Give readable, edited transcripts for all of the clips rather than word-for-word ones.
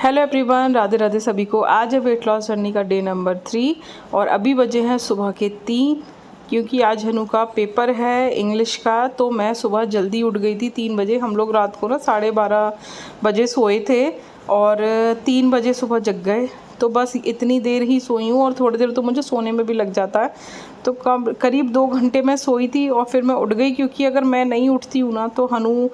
Hello everyone, Radhe Radhe सभी को। आज है वेट लॉस जर्नी का डे नंबर 3 और अभी बजे हैं सुबह के 3, क्योंकि आज हनु का पेपर है इंग्लिश का। तो मैं सुबह जल्दी उठ गई थी 3 बजे। हम लोग रात को ना 12:30 बजे सोए थे और 3 बजे सुबह जग गए। तो बस इतनी देर ही सोई हूँ और थोड़ी देर तो मुझे सोने में भी लग जाता है। तो करीब 2 घंटे मैं सोई थी और फिर मैं उठ गई, क्योंकि अगर मैं नहीं उठती हूँ ना तो हनु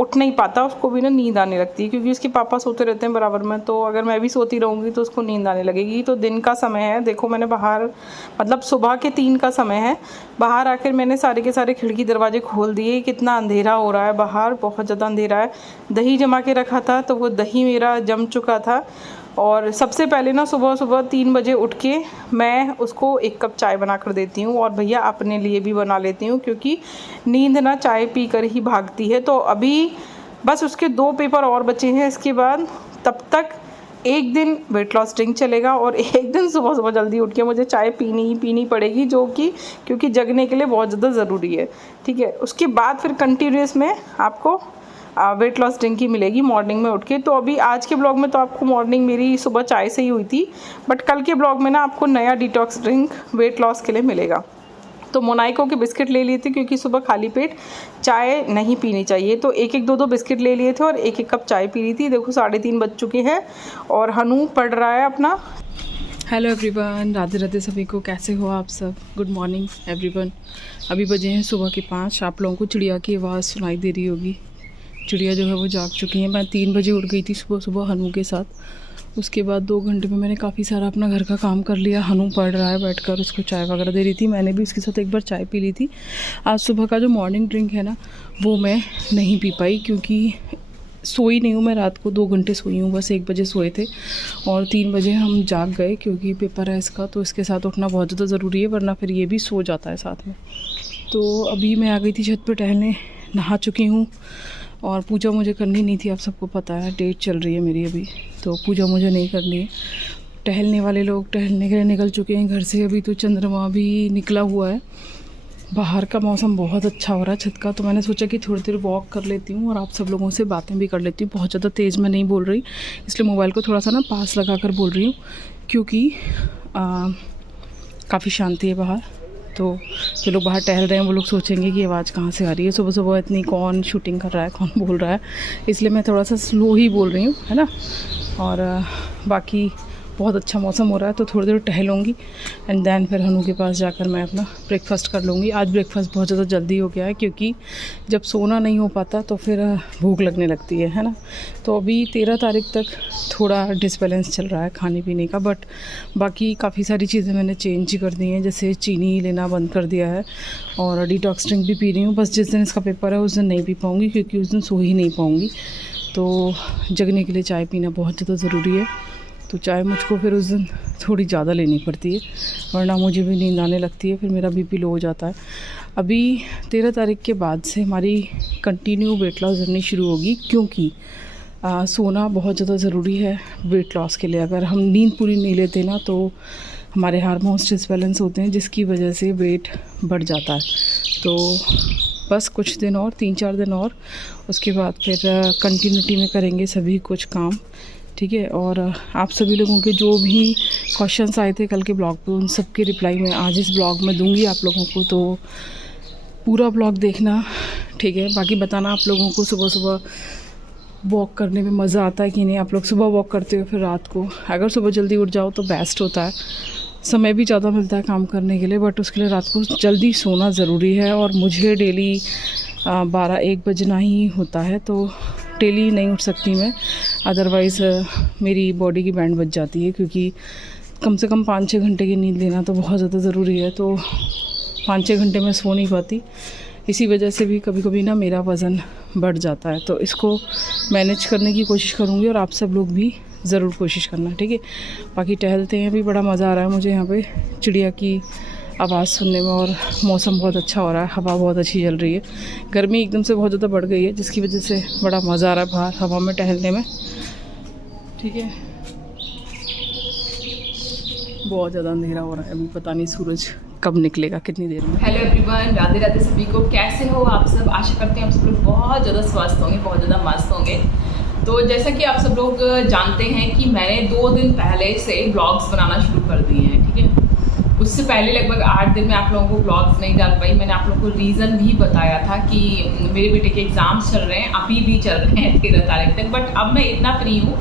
उठ नहीं पाता, उसको भी ना नींद आने लगती है, क्योंकि उसके पापा सोते रहते हैं बराबर में। तो अगर मैं भी सोती रहूँगी तो उसको नींद आने लगेगी। तो दिन का समय है, देखो मैंने बाहर मतलब सुबह के 3 का समय है। बाहर आकर मैंने सारे के सारे खिड़की दरवाजे खोल दिए। कितना अंधेरा हो रहा है बाहर, बहुत ज़्यादा अंधेरा है। दही जमा के रखा था तो वो दही मेरा जम चुका था। और सबसे पहले ना सुबह सुबह 3 बजे उठ के मैं उसको 1 कप चाय बना कर देती हूँ और भैया अपने लिए भी बना लेती हूँ, क्योंकि नींद ना चाय पी कर ही भागती है। तो अभी बस उसके 2 पेपर और बचे हैं इसके बाद। तब तक एक दिन वेट लॉस ड्रिंक चलेगा और एक दिन सुबह सुबह जल्दी उठ के मुझे चाय पीनी ही पीनी पड़ेगी, जो कि क्योंकि जगने के लिए बहुत ज़्यादा ज़रूरी है। ठीक है, उसके बाद फिर कंटिन्यूस में आपको वेट लॉस ड्रिंक ही मिलेगी मॉर्निंग में उठ के। तो अभी आज के ब्लॉग में तो आपको मॉर्निंग मेरी सुबह चाय से ही हुई थी, बट कल के ब्लॉग में ना आपको नया डिटॉक्स ड्रिंक वेट लॉस के लिए मिलेगा। तो मोनाइको के बिस्किट ले लिए थे, क्योंकि सुबह खाली पेट चाय नहीं पीनी चाहिए। तो 1-1, 2-2 बिस्किट ले लिए थे और 1-1 कप चाय पी ली थी। देखो 3:30 बज चुके हैं और हनु पढ़ रहा है अपना। हेलो एवरीवन, राधे राधे सभी को। कैसे हो आप सब? Good morning everyone. अभी बजे हैं सुबह के 5। आप लोगों को चिड़िया की आवाज़ सुनाई दे रही होगी। चिड़िया जो है वो जाग चुकी हैं। मैं 3 बजे उठ गई थी सुबह सुबह हनु के साथ। उसके बाद 2 घंटे में मैंने काफ़ी सारा अपना घर का काम कर लिया। हनु पढ़ रहा है बैठकर, उसको चाय वगैरह दे रही थी। मैंने भी उसके साथ एक बार चाय पी ली थी। आज सुबह का जो मॉर्निंग ड्रिंक है ना, वो मैं नहीं पी पाई, क्योंकि सोई नहीं हूँ मैं। रात को 2 घंटे सोई हूँ, बस 1 बजे सोए थे और 3 बजे हम जाग गए, क्योंकि पेपर है इसका। तो इसके साथ उठना बहुत ज़्यादा ज़रूरी है, वरना फिर ये भी सो जाता है साथ में। तो अभी मैं आ गई थी छत पर टहलने, नहा चुकी हूँ और पूजा मुझे करनी नहीं थी। आप सबको पता है डेट चल रही है मेरी अभी, तो पूजा मुझे नहीं करनी है। टहलने वाले लोग टहलने के लिए निकल चुके हैं घर से। अभी तो चंद्रमा भी निकला हुआ है। बाहर का मौसम बहुत अच्छा हो रहा है छत का। तो मैंने सोचा कि थोड़ी देर वॉक कर लेती हूँ और आप सब लोगों से बातें भी कर लेती हूँ। बहुत ज़्यादा तेज़ मैं नहीं बोल रही, इसलिए मोबाइल को थोड़ा सा ना पास लगा कर बोल रही हूँ, क्योंकि काफ़ी शांति है बाहर। तो जो लोग बाहर टहल रहे हैं वो लोग सोचेंगे कि आवाज़ कहाँ से आ रही है सुबह सुबह इतनी, कौन शूटिंग कर रहा है, कौन बोल रहा है। इसलिए मैं थोड़ा सा स्लो ही बोल रही हूँ, है ना। और बाकी बहुत अच्छा मौसम हो रहा है, तो थोड़ी देर टहलूँगी एंड देन फिर हनु के पास जाकर मैं अपना ब्रेकफास्ट कर लूँगी। आज ब्रेकफास्ट बहुत ज़्यादा जल्दी हो गया है, क्योंकि जब सोना नहीं हो पाता तो फिर भूख लगने लगती है ना। तो अभी 13 तारीख तक थोड़ा डिसबैलेंस चल रहा है खाने पीने का, बट बाकी काफ़ी सारी चीज़ें मैंने चेंज कर दी हैं। जैसे चीनी लेना बंद कर दिया है और डिटॉक्स ड्रिंक भी पी रही हूँ। बस जिस दिन इसका पेपर है उस दिन नहीं पी पाऊँगी, क्योंकि उस दिन सो ही नहीं पाऊँगी। तो जगने के लिए चाय पीना बहुत ज़्यादा ज़रूरी है। तो चाय मुझको फिर उस दिन थोड़ी ज़्यादा लेनी पड़ती है, वरना मुझे भी नींद आने लगती है, फिर मेरा बीपी लो हो जाता है। अभी 13 तारीख के बाद से हमारी कंटिन्यू वेट लॉस जर्नी शुरू होगी, क्योंकि सोना बहुत ज़्यादा ज़रूरी है वेट लॉस के लिए। अगर हम नींद पूरी नहीं लेते ना तो हमारे हार्मोन्स डिसबैलेंस होते हैं, जिसकी वजह से वेट बढ़ जाता है। तो बस कुछ दिन और, 3-4 दिन और, उसके बाद फिर कंटिन्यूटी में करेंगे सभी कुछ काम। ठीक है। और आप सभी लोगों के जो भी क्वेश्चंस आए थे कल के ब्लॉग पे, उन सब की रिप्लाई मैं आज इस ब्लॉग में दूंगी आप लोगों को। तो पूरा ब्लॉग देखना, ठीक है। बाकी बताना आप लोगों को सुबह सुबह वॉक करने में मज़ा आता है कि नहीं। आप लोग सुबह वॉक करते हो फिर रात को? अगर सुबह जल्दी उठ जाओ तो बेस्ट होता है, समय भी ज़्यादा मिलता है काम करने के लिए, बट उसके लिए रात को जल्दी सोना ज़रूरी है। और मुझे डेली 12-1 बजना ही होता है, तो डेली नहीं उठ सकती मैं, अदरवाइज़ मेरी बॉडी की बैंड बज जाती है। क्योंकि कम से कम 5-6 घंटे की नींद लेना तो बहुत ज़्यादा ज़रूरी है। तो 5-6 घंटे में सो नहीं पाती, इसी वजह से भी कभी कभी ना मेरा वज़न बढ़ जाता है। तो इसको मैनेज करने की कोशिश करूँगी और आप सब लोग भी ज़रूर कोशिश करना, ठीक है। बाकी टहलते हैं, अभी बड़ा मज़ा आ रहा है मुझे यहाँ पे चिड़िया की आवाज़ सुनने में, और मौसम बहुत अच्छा हो रहा है, हवा बहुत अच्छी चल रही है। गर्मी एकदम से बहुत ज़्यादा बढ़ गई है, जिसकी वजह से बड़ा मज़ा आ रहा है बाहर हवा में टहलने में, ठीक है। बहुत ज़्यादा अंधेरा हो रहा है, अभी पता नहीं सूरज कब निकलेगा, कितनी देर में। हेलो एवरीवन, राधे राधे सभी को। कैसे हो आप सब? आशा करते हैं आप सब लोग बहुत ज़्यादा स्वस्थ होंगे, बहुत ज़्यादा मस्त होंगे। तो जैसा कि आप सब लोग जानते हैं कि मैंने 2 दिन पहले से ब्लॉग्स बनाना शुरू कर दिए हैं, ठीक है। उससे पहले लगभग 8 दिन में आप लोगों को ब्लॉग्स नहीं डाल पाई। मैंने आप लोगों को रीज़न भी बताया था कि मेरे बेटे के एग्ज़ाम्स चल रहे हैं, अभी भी चल रहे हैं 13 तारीख तक, बट अब मैं इतना फ्री हूँ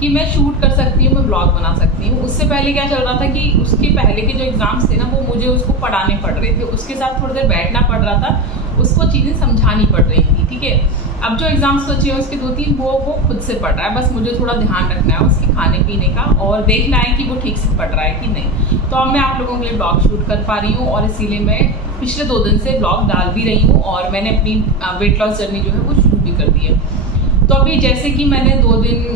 कि मैं शूट कर सकती हूँ, मैं ब्लॉग बना सकती हूँ। उससे पहले क्या चल रहा था कि उसके पहले के जो एग्ज़ाम्स थे ना, वो मुझे उसको पढ़ाने पड़ रहे थे, उसके साथ थोड़ी देर बैठना पड़ रहा था, उसको चीज़ें समझानी पड़ रही थी, ठीक है। अब जो एग्ज़ाम्स बचे हैं उसके 2-3 वो खुद से पढ़ रहा है, बस मुझे थोड़ा ध्यान रखना है उसके खाने पीने का और देखना है कि वो ठीक से पढ़ रहा है कि नहीं। तो अब मैं आप लोगों के लिए ब्लॉग शूट कर पा रही हूँ और इसीलिए मैं पिछले 2 दिन से ब्लॉग डाल भी रही हूँ और मैंने अपनी वेट लॉस जर्नी जो है वो शुरू भी कर दी है। तो अभी जैसे कि मैंने 2 दिन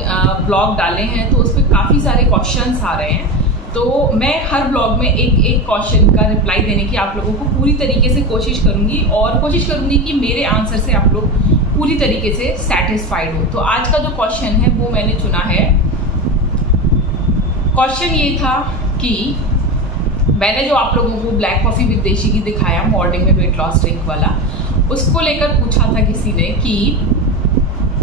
ब्लॉग डाले हैं तो उस पर काफ़ी सारे क्वेश्चंस आ रहे हैं, तो मैं हर ब्लॉग में एक क्वेश्चन का रिप्लाई देने की आप लोगों को पूरी तरीके से कोशिश करूँगी और कोशिश करूँगी कि मेरे आंसर से आप लोग पूरी तरीके से सेटिस्फाइड हो। तो आज का जो क्वेश्चन है वो मैंने चुना है, क्वेश्चन ये था कि मैंने जो आप लोगों को ब्लैक कॉफ़ी विद देशी घी दिखाया मॉर्निंग में वेट लॉस ड्रिंक वाला, उसको लेकर पूछा था किसी ने कि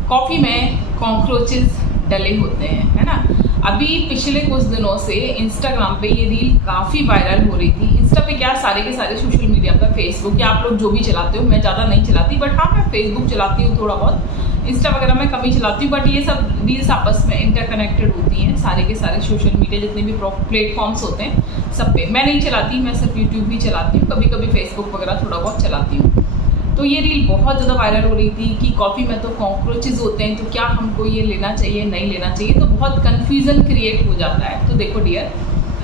कॉफ़ी में कॉकरोचेस डले होते हैं, है ना। अभी पिछले कुछ दिनों से इंस्टाग्राम पे ये रील काफ़ी वायरल हो रही थी। इंस्टा पे क्या, सारे के सारे सोशल मीडिया पर, फेसबुक या आप लोग जो भी चलाते हो, मैं ज़्यादा नहीं चलाती, बट हाँ मैं फेसबुक चलाती हूँ थोड़ा बहुत, इंस्टा वगैरह मैं कम ही चलाती हूँ, बट ये सब रील्स आपस में इंटरकनेक्टेड होती हैं, सारे के सारे सोशल मीडिया जितने भी प्लेटफॉर्म्स होते हैं सब पे। मैं नहीं चलाती, मैं सिर्फ यूट्यूब ही चलाती हूँ, कभी कभी फेसबुक वगैरह थोड़ा बहुत चलाती हूँ। तो ये रील बहुत ज़्यादा वायरल हो रही थी कि कॉफ़ी में तो कॉकरोचेस होते हैं, तो क्या हमको ये लेना चाहिए नहीं लेना चाहिए, तो बहुत कन्फ्यूज़न क्रिएट हो जाता है। तो देखो डियर,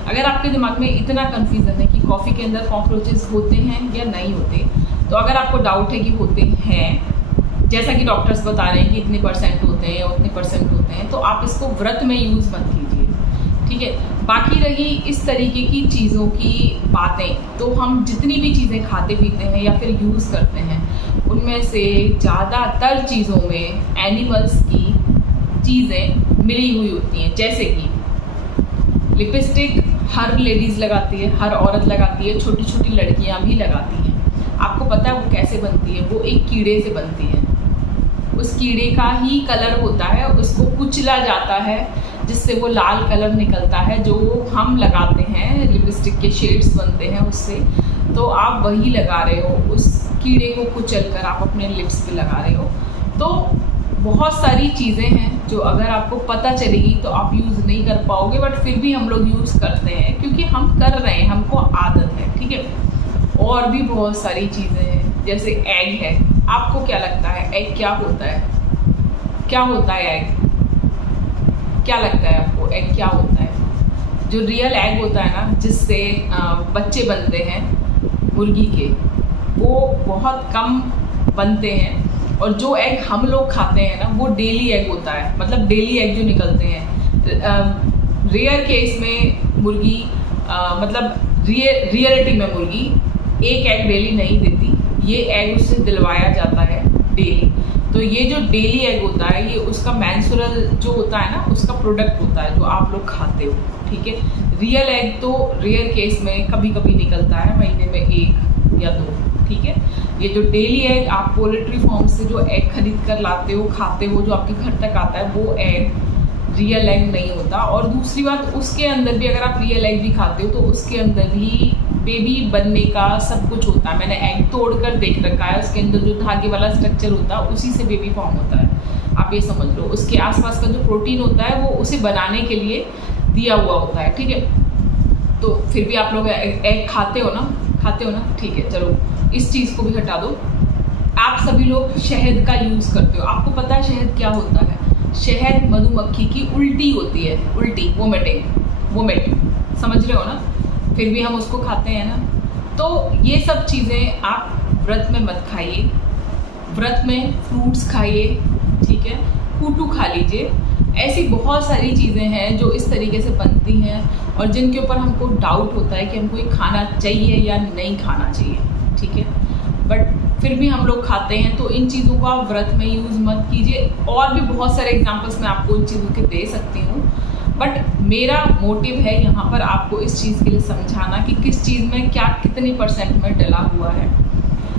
अगर आपके दिमाग में इतना कन्फ्यूज़न है कि कॉफ़ी के अंदर कॉकरोचेस होते हैं या नहीं होते, तो अगर आपको डाउट है कि होते हैं, जैसा कि डॉक्टर्स बता रहे हैं कि इतने % होते हैं और उतने % होते हैं, तो आप इसको व्रत में यूज़ मत कीजिए, ठीक है। बाकी रही इस तरीके की चीज़ों की बातें, तो हम जितनी भी चीज़ें खाते पीते हैं या फिर यूज़ करते हैं, उनमें से ज़्यादातर चीज़ों में एनिमल्स की चीज़ें मिली हुई होती हैं। जैसे कि लिपस्टिक हर लेडीज़ लगाती है, हर औरत लगाती है, छोटी छोटी लड़कियां भी लगाती हैं। आपको पता है वो कैसे बनती है? वो एक कीड़े से बनती है, उस कीड़े का ही कलर होता है, उसको कुचला जाता है जिससे वो लाल कलर निकलता है, जो हम लगाते हैं, लिपस्टिक के शेड्स बनते हैं उससे, तो आप वही लगा रहे हो, उस कीड़े को कुचल कर आप अपने लिप्स पे लगा रहे हो। तो बहुत सारी चीज़ें हैं जो अगर आपको पता चलेगी तो आप यूज़ नहीं कर पाओगे, बट फिर भी हम लोग यूज़ करते हैं क्योंकि हम कर रहे हैं, हमको आदत है, ठीक है। और भी बहुत सारी चीज़ें हैं, जैसे एग है। आपको क्या लगता है एग क्या होता है? क्या होता है एग? क्या लगता है आपको एग क्या होता है? जो रियल एग होता है ना, जिससे बच्चे बनते हैं मुर्गी के, वो बहुत कम बनते हैं, और जो एग हम लोग खाते हैं ना, वो डेली एग होता है, मतलब डेली एग जो निकलते हैं। रेयर केस में मुर्गी मतलब रियलिटी में मुर्गी एक एग डेली नहीं देती, ये एग उससे दिलवाया जाता है डेली। तो ये जो डेली एग होता है, ये उसका मेंस्ट्रुअल जो होता है ना, उसका प्रोडक्ट होता है जो आप लोग खाते हो, ठीक है। रियल एग तो रेयर केस में कभी कभी निकलता है, महीने में 1 या 2, ठीक है। ये जो डेली एग आप पोल्ट्री फार्म से जो एग खरीद कर लाते हो, खाते हो, जो आपके घर तक आता है, वो एग रियल एग नहीं होता। और दूसरी बात, उसके अंदर भी अगर आप रियल एग भी खाते हो तो उसके अंदर भी बेबी बनने का सब कुछ होता है। मैंने एग तोड़कर देख रखा है, उसके अंदर जो धागे वाला स्ट्रक्चर होता है उसी से बेबी फॉर्म होता है, आप ये समझ लो। उसके आसपास का जो प्रोटीन होता है वो उसे बनाने के लिए दिया हुआ होता है, ठीक है। तो फिर भी आप लोग एग खाते हो ना, खाते हो ना, ठीक है। चलो इस चीज़ को भी हटा दो। आप सभी लोग शहद का यूज़ करते हो। आपको पता है शहद क्या होता है? शहद मधुमक्खी की उल्टी होती है, उल्टी, वोमिट, समझ रहे हो ना। फिर भी हम उसको खाते हैं ना। तो ये सब चीज़ें आप व्रत में मत खाइए, व्रत में फ्रूट्स खाइए, ठीक है। कूटू खा लीजिए। ऐसी बहुत सारी चीज़ें हैं जो इस तरीके से बनती हैं और जिनके ऊपर हमको डाउट होता है कि हमको ये खाना चाहिए या नहीं खाना चाहिए, ठीक है। बट फिर भी हम लोग खाते हैं, तो इन चीज़ों को आप व्रत में यूज़ मत कीजिए। और भी बहुत सारे एग्जांपल्स मैं आपको इन चीज़ों के दे सकती हूँ, बट मेरा मोटिव है यहाँ पर आपको इस चीज़ के लिए समझाना कि किस चीज़ में क्या कितनी % में डला हुआ है।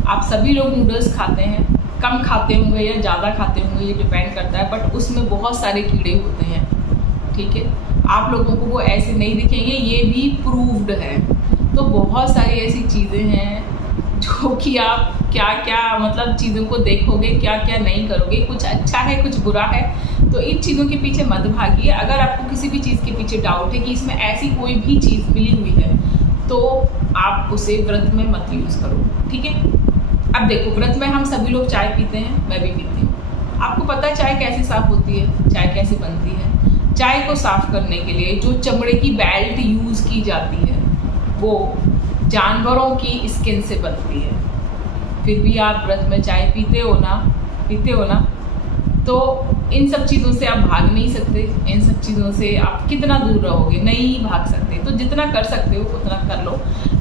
आप सभी लोग नूडल्स खाते हैं, कम खाते होंगे या ज़्यादा खाते होंगे, ये डिपेंड करता है, बट उसमें बहुत सारे कीड़े होते हैं, ठीक है। आप लोगों को वो ऐसे नहीं दिखेंगे, ये भी प्रूव्ड है। तो बहुत सारी ऐसी चीज़ें हैं जो कि आप क्या क्या मतलब चीज़ों को देखोगे, क्या क्या नहीं करोगे, कुछ अच्छा है कुछ बुरा है, तो इन चीज़ों के पीछे मत भागिए। अगर आपको किसी भी चीज़ के पीछे डाउट है कि इसमें ऐसी कोई भी चीज़ मिली हुई है, तो आप उसे व्रत में मत यूज़ करो, ठीक है। अब देखो, व्रत में हम सभी लोग चाय पीते हैं, मैं भी पीती हूँ। आपको पता है चाय कैसे साफ़ होती है, चाय कैसे बनती है? चाय को साफ़ करने के लिए जो चमड़े की बेल्ट यूज़ की जाती है वो जानवरों की स्किन से बनती है। फिर भी आप व्रत में चाय पीते हो ना, तो इन सब चीज़ों से आप भाग नहीं सकते। इन सब चीज़ों से आप कितना दूर रहोगे, नहीं भाग सकते। तो जितना कर सकते हो उतना कर लो,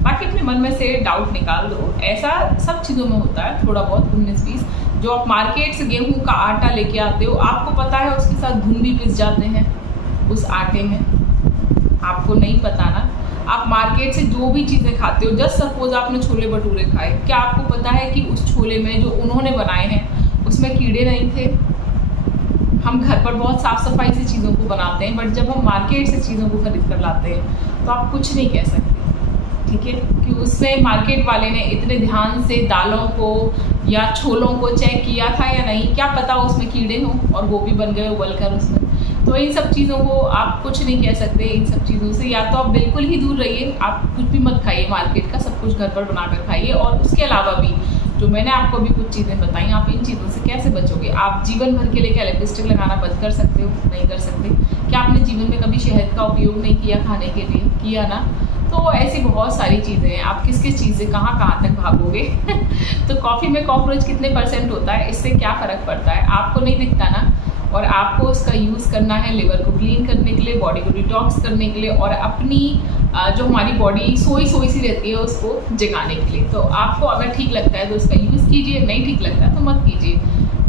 बाकी अपने मन में से डाउट निकाल दो। ऐसा सब चीज़ों में होता है, थोड़ा बहुत 19-20। जो आप मार्केट से गेहूं का आटा लेके आते हो, आपको पता है उसके साथ घुन भी पिस जाते हैं उस आटे में, आपको नहीं पता ना। आप मार्केट से जो भी चीज़ें खाते हो, जस्ट सपोज आपने छोले भटूरे खाए, क्या आपको पता है कि उस छोले में जो उन्होंने बनाए हैं उसमें कीड़े नहीं थे? हम घर पर बहुत साफ़ सफाई से चीज़ों को बनाते हैं, बट जब हम मार्केट से चीज़ों को खरीद कर लाते हैं तो आप कुछ नहीं कह सकते, ठीक है, कि उसमें मार्केट वाले ने इतने ध्यान से दालों को या छोलों को चेक किया था या नहीं, क्या पता उसमें कीड़े हों और वो भी बन गए उबल कर उसमें। तो इन सब चीज़ों को आप कुछ नहीं कह सकते। इन सब चीज़ों से या तो आप बिल्कुल ही दूर रहिए, आप कुछ भी मत खाइए मार्केट का, सब कुछ घर पर बनाकर खाइए। और उसके अलावा भी जो मैंने आपको भी कुछ चीज़ें बताई, आप इन चीज़ों से कैसे बचोगे? आप जीवन भर के लिए क्या लिपस्टिक लगाना बंद कर सकते हो? नहीं कर सकते। क्या आपने जीवन में कभी शहद का उपयोग नहीं किया खाने के लिए? किया ना। तो ऐसी बहुत सारी चीज़ें हैं, आप किस किस चीज़ से कहाँ कहाँ तक भागोगे। तो कॉफ़ी में कॉकरोच कितने % होता है, इससे क्या फ़र्क पड़ता है? आपको नहीं दिखता ना। और आपको उसका यूज़ करना है लिवर को क्लीन करने के लिए, बॉडी को डिटॉक्स करने के लिए, और अपनी जो हमारी बॉडी सोई सी रहती है उसको जगाने के लिए। तो आपको अगर ठीक लगता है तो उसका यूज़ कीजिए, नहीं ठीक लगता है तो मत कीजिए,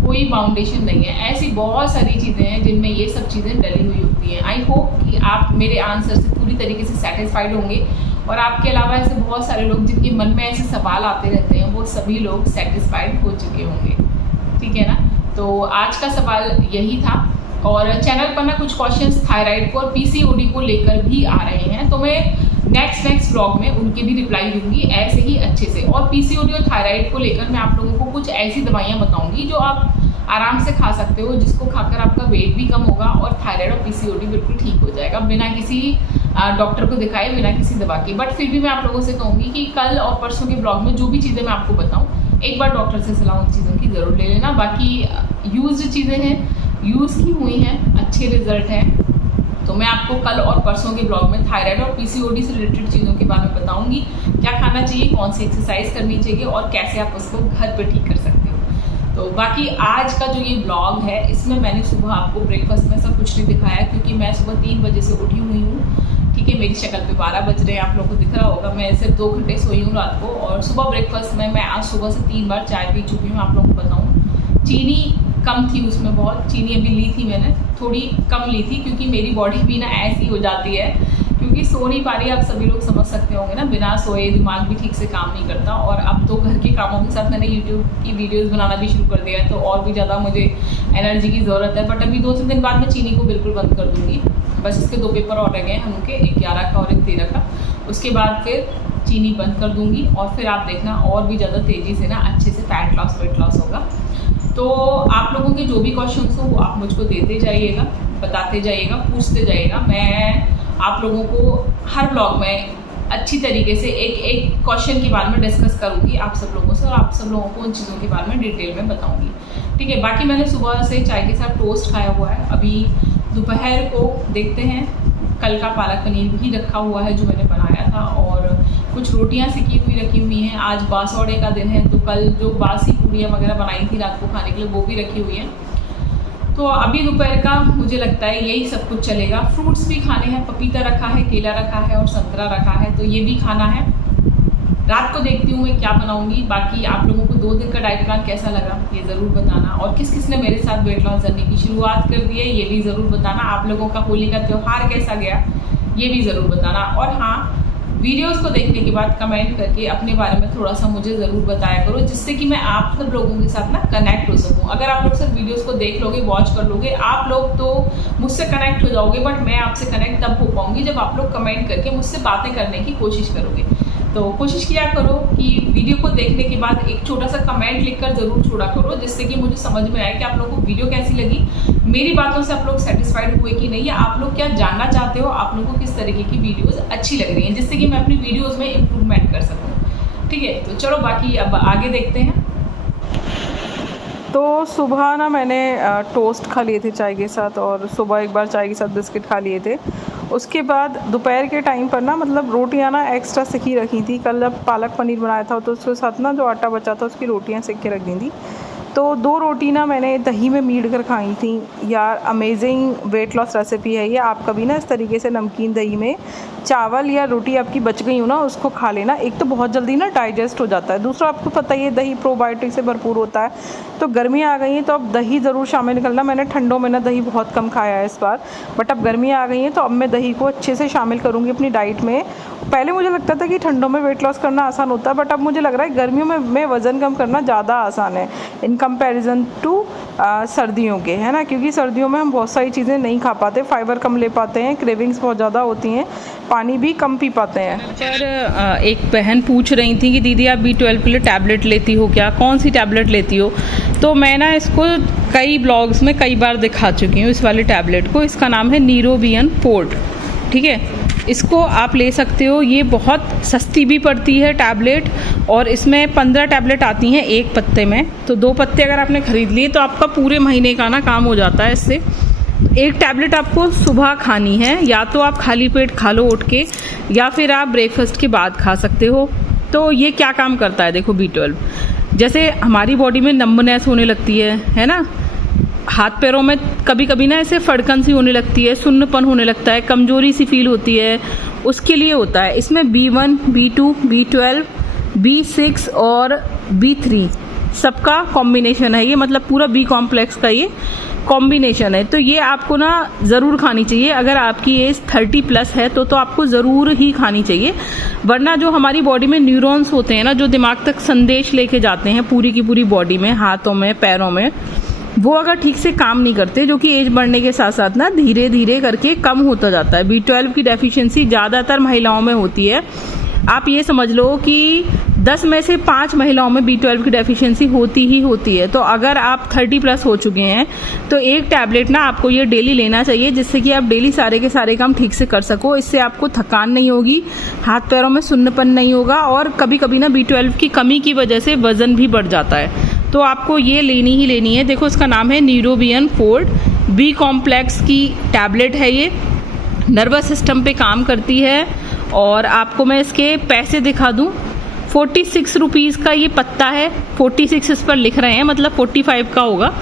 कोई बाउंडेशन नहीं है। ऐसी बहुत सारी चीज़ें हैं जिनमें ये सब चीज़ें डली हुई होती हैं। आई होप कि आप मेरे आंसर से पूरी तरीके से सेटिस्फाइड होंगे, और आपके अलावा ऐसे बहुत सारे लोग जिनके मन में ऐसे सवाल आते रहते हैं, वो सभी लोग सेटिस्फाइड हो चुके होंगे, ठीक है ना। तो आज का सवाल यही था, और चैनल पर ना कुछ क्वेश्चंस थायराइड को और पीसीओडी को लेकर भी आ रहे हैं, तो मैं नेक्स्ट ब्लॉग में उनके भी रिप्लाई दूंगी ऐसे ही अच्छे से। और पीसीओडी और थायराइड को लेकर मैं आप लोगों को कुछ ऐसी दवाइयाँ बताऊंगी जो आप आराम से खा सकते हो, जिसको खाकर आपका वेट भी कम होगा और थायराइड और पीसीओडी बिल्कुल ठीक हो जाएगा, बिना किसी डॉक्टर को दिखाए, बिना किसी दवा के। बट फिर भी मैं आप लोगों से कहूँगी कि कल और परसों के ब्लॉग में जो भी चीज़ें मैं आपको बताऊँ, एक बार डॉक्टर से सलाह उन चीज़ों की ज़रूर ले लेना। बाकी यूज़ चीज़ें हैं, यूज़ की हुई हैं, अच्छे रिजल्ट हैं, तो मैं आपको कल और परसों के ब्लॉग में थायराइड और पीसीओडी से रिलेटेड चीज़ों के बारे में बताऊंगी, क्या खाना चाहिए, कौन सी एक्सरसाइज करनी चाहिए और कैसे आप उसको घर पे ठीक कर सकते हो। तो बाकी आज का जो ये ब्लॉग है, इसमें मैंने सुबह आपको ब्रेकफास्ट में सब कुछ नहीं दिखाया, क्योंकि मैं सुबह 3 बजे से उठी हुई हूँ, ठीक है। मेरी शक्ल पे 12 बज रहे हैं, आप लोगों को दिख रहा होगा। मैं सिर्फ 2 घंटे सोई हूँ रात को, और सुबह ब्रेकफास्ट में मैं आज सुबह से 3 बार चाय पी चुकी हूँ। आप लोगों को बताऊँ, चीनी कम थी उसमें, बहुत चीनी अभी ली थी मैंने, थोड़ी कम ली थी, क्योंकि मेरी बॉडी भी ना ऐसी हो जाती है, क्योंकि सो नहीं पा रही। आप सभी लोग समझ सकते होंगे ना, बिना सोए दिमाग भी ठीक से काम नहीं करता। और अब तो घर के कामों के साथ मैंने यूट्यूब की वीडियोस बनाना भी शुरू कर दिया है, तो और भी ज़्यादा मुझे एनर्जी की ज़रूरत है। बट अभी 2-3 दिन बाद मैं चीनी को बिल्कुल बंद कर दूँगी। बस इसके 2 पेपर और रह गए हैं उनके, एक 11 का और एक 13 का। उसके बाद फिर चीनी बंद कर दूँगी, और फिर आप देखना और भी ज़्यादा तेज़ी से ना अच्छे से फैट लॉस, वेट लॉस होगा। तो आप लोगों के जो भी क्वेश्चंस हो वो आप मुझको देते जाइएगा, बताते जाइएगा, पूछते जाइएगा। मैं आप लोगों को हर ब्लॉग में अच्छी तरीके से एक क्वेश्चन के बारे में डिस्कस करूंगी आप सब लोगों से, और आप सब लोगों को उन चीज़ों के बारे में डिटेल में बताऊंगी, ठीक है। बाकी मैंने सुबह से चाय के साथ टोस्ट खाया हुआ है। अभी दोपहर को देखते हैं, कल का पालक पनीर भी रखा हुआ है जो मैंने बनाया था, और कुछ रोटियां सिकी हुई रखी हुई हैं। आज बासौड़े का दिन है, तो कल जो बासी पूड़ियाँ वगैरह बनाई थी रात को खाने के लिए, वो भी रखी हुई हैं। तो अभी दोपहर का मुझे लगता है यही सब कुछ चलेगा। फ्रूट्स भी खाने हैं, पपीता रखा है, केला रखा है और संतरा रखा है, तो ये भी खाना है। रात को देखती हूँ मैं क्या बनाऊंगी। बाकी आप लोगों को 2 दिन का डाइट प्लान कैसा लगा ये ज़रूर बताना, और किस किस ने मेरे साथ वेट लॉस जर्नी की शुरुआत कर दी है ये भी ज़रूर बताना। आप लोगों का होली का त्यौहार कैसा गया ये भी ज़रूर बताना। और हाँ, वीडियोस को देखने के बाद कमेंट करके अपने बारे में थोड़ा सा मुझे ज़रूर बताया करो, जिससे कि मैं आप सब लोगों के साथ ना कनेक्ट हो सकूं। अगर आप लोग सिर्फ वीडियोस को देख लोगे, वॉच कर लोगे, आप लोग तो मुझसे कनेक्ट हो जाओगे, बट मैं आपसे कनेक्ट तब हो पाऊंगी जब आप लोग कमेंट करके मुझसे बातें करने की कोशिश करोगे। तो कोशिश किया करो कि वीडियो को देखने के बाद एक छोटा सा कमेंट लिखकर ज़रूर छोड़ा करो, जिससे कि मुझे समझ में आए कि आप लोगों को वीडियो कैसी लगी, मेरी बातों से आप लोग सेटिस्फाइड हुए कि नहीं, या आप लोग क्या जानना चाहते हो, आप लोगों को किस तरीके की वीडियोस अच्छी लग रही हैं, जिससे कि मैं अपनी वीडियोस में इम्प्रूवमेंट कर सकूँ। ठीक है, तो चलो बाकी अब आगे देखते हैं। तो सुबह ना मैंने टोस्ट खा लिए थे चाय के साथ, और सुबह एक बार चाय के साथ बिस्किट खा लिए थे। उसके बाद दोपहर के टाइम पर ना मतलब रोटियां ना एक्स्ट्रा सेकी रखी थी। कल जब पालक पनीर बनाया था तो उसके साथ ना जो आटा बचा था उसकी रोटियां सेक के रख दी थी। तो 2 रोटी ना मैंने दही में मीड कर खाई थी। यार अमेजिंग वेट लॉस रेसिपी है ये। आप कभी ना इस तरीके से नमकीन दही में चावल या रोटी आपकी बच गई हो ना, उसको खा लेना। एक तो बहुत जल्दी ना डाइजेस्ट हो जाता है, दूसरा आपको पता ही है दही प्रोबायोटिक से भरपूर होता है। तो गर्मियाँ आ गई हैं तो अब दही ज़रूर शामिल करना। मैंने ठंडों में ना दही बहुत कम खाया है इस बार, बट अब गर्मियाँ आ गई हैं तो अब मैं दही को अच्छे से शामिल करूँगी अपनी डाइट में। पहले मुझे लगता था कि ठंडों में वेट लॉस करना आसान होता है, बट अब मुझे लग रहा है गर्मियों में वज़न कम करना ज़्यादा आसान है इन कंपैरिजन टू सर्दियों के, है ना। क्योंकि सर्दियों में हम बहुत सारी चीज़ें नहीं खा पाते, फाइबर कम ले पाते हैं, क्रेविंग्स बहुत ज़्यादा होती हैं, पानी भी कम पी पाते हैं। पर एक बहन पूछ रही थी कि दीदी आप B12 के लिए टैबलेट लेती हो क्या, कौन सी टैबलेट लेती हो। तो मैं ना इसको कई ब्लॉग्स में कई बार दिखा चुकी हूँ इस वाले टैबलेट को। इसका नाम है नीरोबियन पोर्ट। ठीक है, इसको आप ले सकते हो। ये बहुत सस्ती भी पड़ती है टैबलेट, और इसमें 15 टैबलेट आती हैं एक पत्ते में। तो 2 पत्ते अगर आपने ख़रीद लिए तो आपका पूरे महीने का ना काम हो जाता है इससे। एक टैबलेट आपको सुबह खानी है, या तो आप खाली पेट खा लो उठ के, या फिर आप ब्रेकफास्ट के बाद खा सकते हो। तो ये क्या काम करता है देखो, B12 जैसे हमारी बॉडी में नंबनेस होने लगती है ना, हाथ पैरों में कभी कभी ना ऐसे फड़कन सी होने लगती है, सुन्नपन होने लगता है, कमजोरी सी फील होती है, उसके लिए होता है। इसमें B1, B2, B12, B6 और B3 सबका कॉम्बिनेशन है ये, मतलब पूरा B कॉम्प्लेक्स का ये कॉम्बिनेशन है। तो ये आपको ना ज़रूर खानी चाहिए। अगर आपकी एज 30+ है तो आपको ज़रूर ही खानी चाहिए, वरना जो हमारी बॉडी में न्यूरॉन्स होते हैं ना, जो दिमाग तक संदेश लेके जाते हैं पूरी की पूरी बॉडी में, हाथों में, पैरों में, वो अगर ठीक से काम नहीं करते, जो कि एज बढ़ने के साथ साथ ना धीरे धीरे करके कम होता जाता है। B12 की डेफिशिएंसी ज़्यादातर महिलाओं में होती है। आप ये समझ लो कि 10 में से 5 महिलाओं में B12 की डेफिशिएंसी होती ही होती है। तो अगर आप 30+ हो चुके हैं तो एक टैबलेट ना आपको ये डेली लेना चाहिए, जिससे कि आप डेली सारे के सारे काम ठीक से कर सको। इससे आपको थकान नहीं होगी, हाथ पैरों में सुन्नपन नहीं होगा, और कभी कभी ना B12 की कमी की वजह से वजन भी बढ़ जाता है। तो आपको ये लेनी ही लेनी है। देखो इसका नाम है नीरोबियन पोर्ट, B कॉम्प्लेक्स की टैबलेट है ये, नर्वस सिस्टम पे काम करती है। और आपको मैं इसके पैसे दिखा दूं, 46 रुपीज़ का ये पत्ता है। 46 इस पर लिख रहे हैं, मतलब 45 का होगा,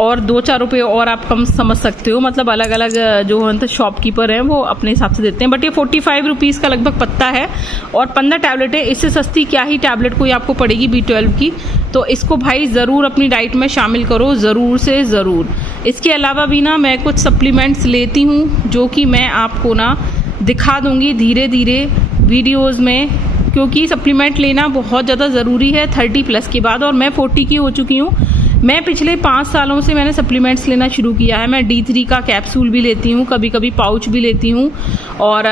और 2-4 रुपये और आप कम समझ सकते हो। मतलब अलग अलग जो है शॉपकीपर हैं वो अपने हिसाब से देते हैं, बट ये 45 रुपीज़ का लगभग पत्ता है, और 15 टैबलेट है। इससे सस्ती क्या ही टैबलेट कोई आपको पड़ेगी B12 की। तो इसको भाई ज़रूर अपनी डाइट में शामिल करो, ज़रूर से ज़रूर। इसके अलावा भी ना मैं कुछ सप्लीमेंट्स लेती हूँ, जो कि मैं आपको ना दिखा दूँगी धीरे धीरे वीडियोज़ में, क्योंकि सप्लीमेंट लेना बहुत ज़्यादा ज़रूरी है 30+ के बाद। और मैं 40 की हो चुकी हूँ। मैं पिछले 5 सालों से मैंने सप्लीमेंट्स लेना शुरू किया है। मैं D3 का कैप्सूल भी लेती हूँ, कभी कभी पाउच भी लेती हूँ, और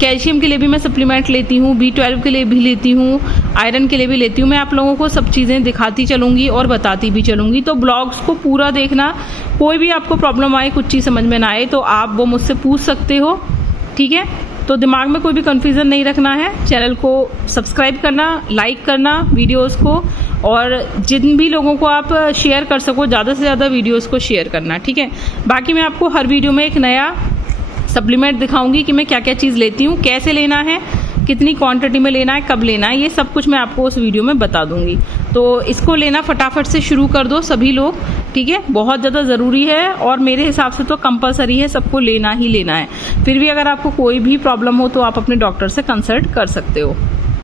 कैल्शियम के लिए भी मैं सप्लीमेंट लेती हूँ, B12 के लिए भी लेती हूँ, आयरन के लिए भी लेती हूँ। मैं आप लोगों को सब चीज़ें दिखाती चलूँगी और बताती भी चलूँगी। तो ब्लॉग्स को पूरा देखना। कोई भी आपको प्रॉब्लम आए, कुछ चीज़ समझ में ना आए, तो आप वो मुझसे पूछ सकते हो। ठीक है, तो दिमाग में कोई भी कन्फ्यूज़न नहीं रखना है। चैनल को सब्सक्राइब करना, लाइक करना वीडियोस को, और जिन भी लोगों को आप शेयर कर सको, ज़्यादा से ज़्यादा वीडियोस को शेयर करना। ठीक है, बाकी मैं आपको हर वीडियो में एक नया सप्लीमेंट दिखाऊंगी कि मैं क्या क्या चीज़ लेती हूँ, कैसे लेना है, कितनी क्वांटिटी में लेना है, कब लेना है, ये सब कुछ मैं आपको उस वीडियो में बता दूंगी। तो इसको लेना फटाफट से शुरू कर दो सभी लोग। ठीक है, बहुत ज़्यादा ज़रूरी है, और मेरे हिसाब से तो कंपलसरी है, सबको लेना ही लेना है। फिर भी अगर आपको कोई भी प्रॉब्लम हो तो आप अपने डॉक्टर से कंसल्ट कर सकते हो।